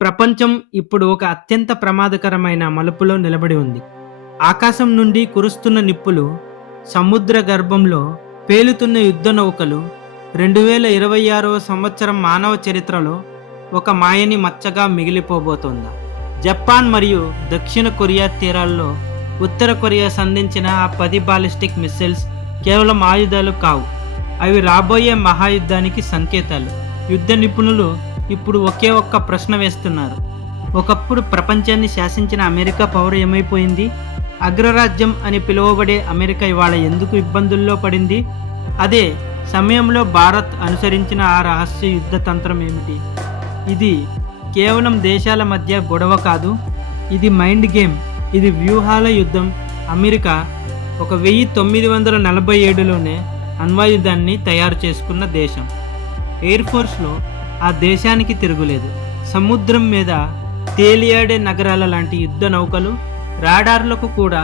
ప్రపంచం ఇప్పుడు ఒక అత్యంత ప్రమాదకరమైన మలుపులో నిలబడి ఉంది. ఆకాశం నుండి కురుస్తున్న నిప్పులు, సముద్ర గర్భంలో పేలుతున్న యుద్ధ నౌకలు 2026వ సంవత్సరం మానవ చరిత్రలో ఒక మాయని మచ్చగా మిగిలిపోబోతోందా? జపాన్ మరియు దక్షిణ కొరియా తీరాల్లో ఉత్తర కొరియా సంధించిన ఆ 10 బాలిస్టిక్ మిస్సైల్స్ కేవలం ఆయుధాలు కావు. అవి రాబోయే మహాయుద్ధానికి సంకేతాలు. యుద్ధ నిపుణులు ఇప్పుడు ఒకే ఒక్క ప్రశ్న వేస్తున్నారు. ఒకప్పుడు ప్రపంచాన్ని శాసించిన అమెరికా పవర్ ఏమైపోయింది? అగ్రరాజ్యం అని పిలువబడే అమెరికా ఇవాళ ఎందుకు ఇబ్బందుల్లో పడింది? అదే సమయంలో భారత్ అనుసరించిన ఆ రహస్య యుద్ధ తంత్రం ఏమిటి? ఇది కేవలం దేశాల మధ్య గొడవ కాదు, ఇది మైండ్ గేమ్, ఇది వ్యూహాల యుద్ధం. అమెరికా 1947లోనే అణ్వాయుధాన్ని తయారు చేసుకున్న దేశం. ఎయిర్ ఫోర్స్లో ఆ దేశానికి తిరుగులేదు. సముద్రం మీద తేలియాడే నగరాల లాంటి యుద్ధ నౌకలు, రాడార్లకు కూడా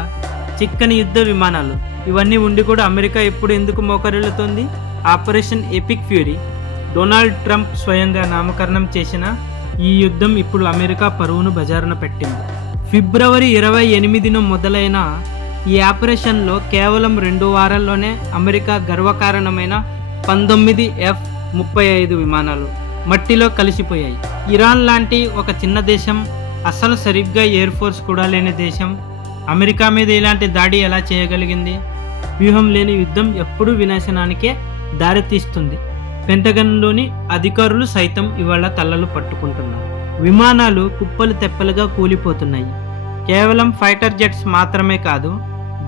చిక్కని యుద్ధ విమానాలు, ఇవన్నీ ఉండి కూడా అమెరికా ఎప్పుడు ఎందుకు మోకరిల్లుతోంది? Operation Epic Fury, Donald Trump స్వయంగా నామకరణం చేసిన ఈ యుద్ధం ఇప్పుడు అమెరికా పరువును బజారున పెట్టింది. ఫిబ్రవరి 28న మొదలైన ఈ ఆపరేషన్లో కేవలం 2 వారాల్లోనే అమెరికా గర్వకారణమైన 19 F-35 విమానాలు మట్టిలో కలిసిపోయాయి. ఇరాన్ లాంటి ఒక చిన్న దేశం, అసలు సరిగ్గా ఎయిర్ ఫోర్స్ కూడా లేని దేశం అమెరికా మీద ఇలాంటి దాడి ఎలా చేయగలిగింది? వ్యూహం లేని యుద్ధం ఎప్పుడూ వినాశనానికే దారితీస్తుంది. పెంటగన్లోని అధికారులు సైతం ఇవాళ తలలు పట్టుకుంటున్నారు. విమానాలు కుప్పలు తెప్పలుగా కూలిపోతున్నాయి. కేవలం ఫైటర్ జెట్స్ మాత్రమే కాదు,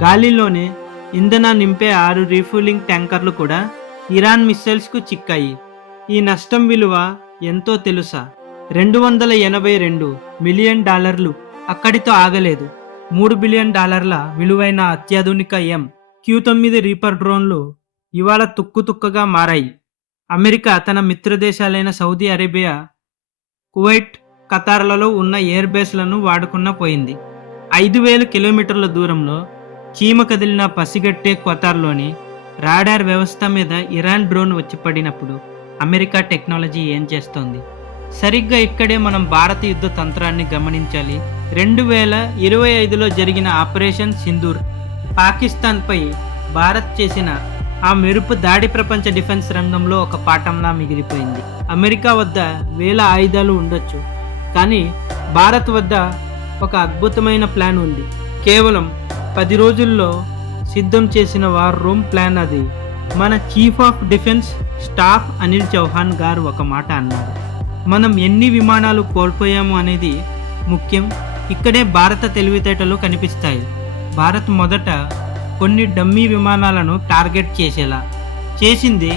గాలిలోనే ఇంధన నింపే 6 రీఫ్యూలింగ్ ట్యాంకర్లు కూడా ఇరాన్ మిస్సైల్స్కు చిక్కాయి. ఈ నష్టం విలువ ఎంతో తెలుసా? $282 మిలియన్. అక్కడితో ఆగలేదు. $3 బిలియన్ విలువైన అత్యాధునిక MQ-9 రీపర్ డ్రోన్లు ఇవాళ తుక్కుతుక్కగా మారాయి. అమెరికా తన మిత్రదేశాలైన సౌదీ అరేబియా, కువైట్, ఖతార్లలో ఉన్న ఎయిర్ బేస్లను వాడకుండా పోయింది. 5,000 కిలోమీటర్ల దూరంలో చీమ కదిలిన పసిగట్టే ఖతార్లోని రాడార్ వ్యవస్థ మీద ఇరాన్ డ్రోన్ వచ్చి పడినప్పుడు అమెరికా టెక్నాలజీ ఏం చేస్తోంది? సరిగ్గా ఇక్కడే మనం భారత యుద్ధ తంత్రాన్ని గమనించాలి. 2025లో జరిగిన ఆపరేషన్ సింధూర్, పాకిస్తాన్పై భారత్ చేసిన ఆ మెరుపు దాడి ప్రపంచ డిఫెన్స్ రంగంలో ఒక పాఠంలా మిగిలిపోయింది. అమెరికా వద్ద వేల ఆయుధాలు ఉండొచ్చు, కానీ భారత్ వద్ద ఒక అద్భుతమైన ప్లాన్ ఉంది. కేవలం 10 రోజుల్లో సిద్ధం చేసిన వార్ రూమ్ ప్లాన్ అది. మన chief of defence staff Anil Chauhan గారు ఒక మాట అన్నారు: మనం ఎన్ని విమానాలు కోల్పోయాము అనేది ముఖ్యం, ఇక్కడే భారత తెలివితేటలు కనిపిస్తాయి. భారత్ మొదట కొన్ని డమ్మీ విమానాలను టార్గెట్ చేసేలా చేసింది.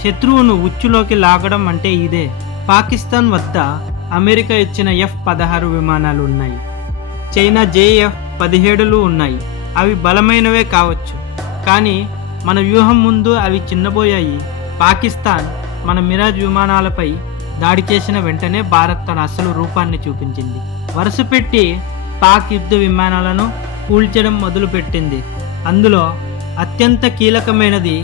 శత్రువును ఉచ్చులోకి లాగడం అంటే ఇదే. పాకిస్తాన్ వద్ద అమెరికా ఇచ్చిన F-16 విమానాలు ఉన్నాయి, చైనా JF-17లు ఉన్నాయి. అవి బలమైనవే కావచ్చు, కానీ మన వ్యూహం ముందు అవి చిన్నబోయాయి. పాకిస్తాన్ మన మిరాజ్ విమానాలపై దాడి చేసిన వెంటనే భారత్ తన అసలు రూపాన్ని చూపించింది. వరుసపెట్టి పాక్ యుద్ధ విమానాలను కూల్చడం మొదలుపెట్టింది. అందులో అత్యంత కీలకమైనది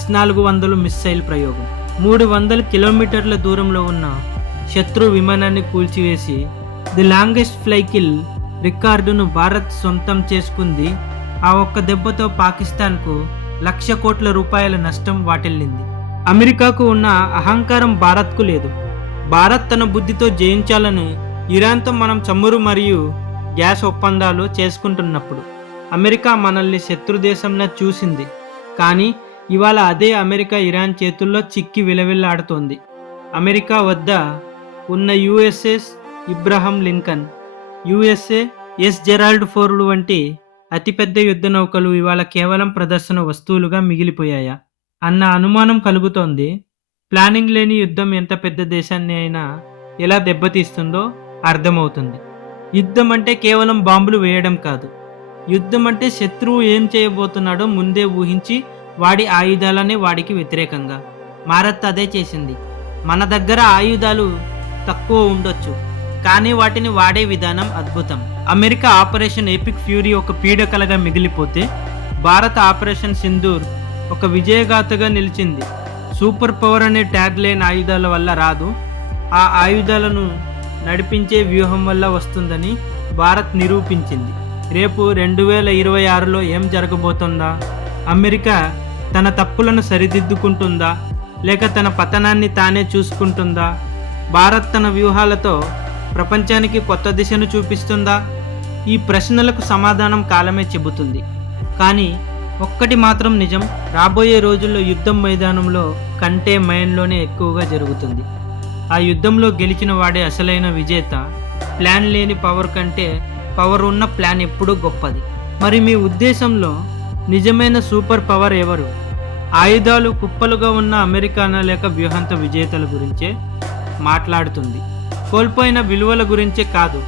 S-400 మిస్సైల్ ప్రయోగం. 300 కిలోమీటర్ల దూరంలో ఉన్న శత్రు విమానాన్ని కూల్చివేసి ది లాంగెస్ట్ ఫ్లై కిల్ రికార్డును భారత్ సొంతం చేసుకుంది. ఆ ఒక్క దెబ్బతో పాకిస్తాన్కు ₹1,00,000 కోట్ల నష్టం వాటిల్లింది. అమెరికాకు ఉన్న అహంకారం భారత్కు లేదు. భారత్ తన బుద్ధితో జయించాలని ఇరాన్తో మనం చమురు మరియు గ్యాస్ ఒప్పందాలు చేసుకుంటున్నప్పుడు అమెరికా మనల్ని శత్రు దేశంలా చూసింది. కానీ ఇవాళ అదే అమెరికా ఇరాన్ చేతుల్లో చిక్కి విలవిల్లాడుతోంది. అమెరికా వద్ద ఉన్న USS Ibrahim Lincoln, USS Gerald Ford వంటి అతిపెద్ద యుద్ధ నౌకలు ఇవాళ కేవలం ప్రదర్శన వస్తువులుగా మిగిలిపోయాయా అన్న అనుమానం కలుగుతోంది. ప్లానింగ్ లేని యుద్ధం ఎంత పెద్ద దేశాన్ని అయినా ఎలా దెబ్బతీస్తుందో అర్థమవుతుంది. యుద్ధం అంటే కేవలం బాంబులు వేయడం కాదు. యుద్ధం అంటే శత్రువు ఏం చేయబోతున్నాడో ముందే ఊహించి వాడి ఆయుధాలనే వాడికి వ్యతిరేకంగా. భారత్ అదే చేసింది. మన దగ్గర ఆయుధాలు తక్కువ ఉండొచ్చు, కానీ వాటిని వాడే విధానం అద్భుతం. అమెరికా ఆపరేషన్ ఎపిక్ ఫ్యూరీ ఒక పీడకలగా మిగిలిపోతే, భారత ఆపరేషన్ సింధూర్ ఒక విజయగాథగా నిలిచింది. సూపర్ పవర్ అనే ట్యాగ్ లైన్ ఆయుధాల వల్ల రాదు, ఆ ఆయుధాలను నడిపించే వ్యూహం వల్ల వస్తుందని భారత్ నిరూపించింది. రేపు 2026లో ఏం జరగబోతుందా? అమెరికా తన తప్పులను సరిదిద్దుకుంటుందా, లేక తన పతనాన్ని తానే చూసుకుంటుందా? భారత్ తన వ్యూహాలతో ప్రపంచానికి కొత్త దిశను చూపిస్తుందా? ఈ ప్రశ్నలకు సమాధానం కాలమే చెబుతుంది. కానీ ఒక్కటి మాత్రం నిజం, రాబోయే రోజుల్లో యుద్ధం మైదానంలో కంటే మైన్లోనే ఎక్కువగా జరుగుతుంది. ఆ యుద్ధంలో గెలిచిన వాడే అసలైన విజేత. ప్లాన్ లేని పవర్ కంటే పవర్ ఉన్న ప్లాన్ ఎప్పుడూ గొప్పది. మరి మీ ఉద్దేశంలో నిజమైన సూపర్ పవర్ ఎవరు? ఆయుధాలు కుప్పలుగా ఉన్న అమెరికానా, లేక వ్యూహాంత విజేతల గురించే మాట్లాడుతుంది? కోల్పోయిన విలువల గురించే కాదు,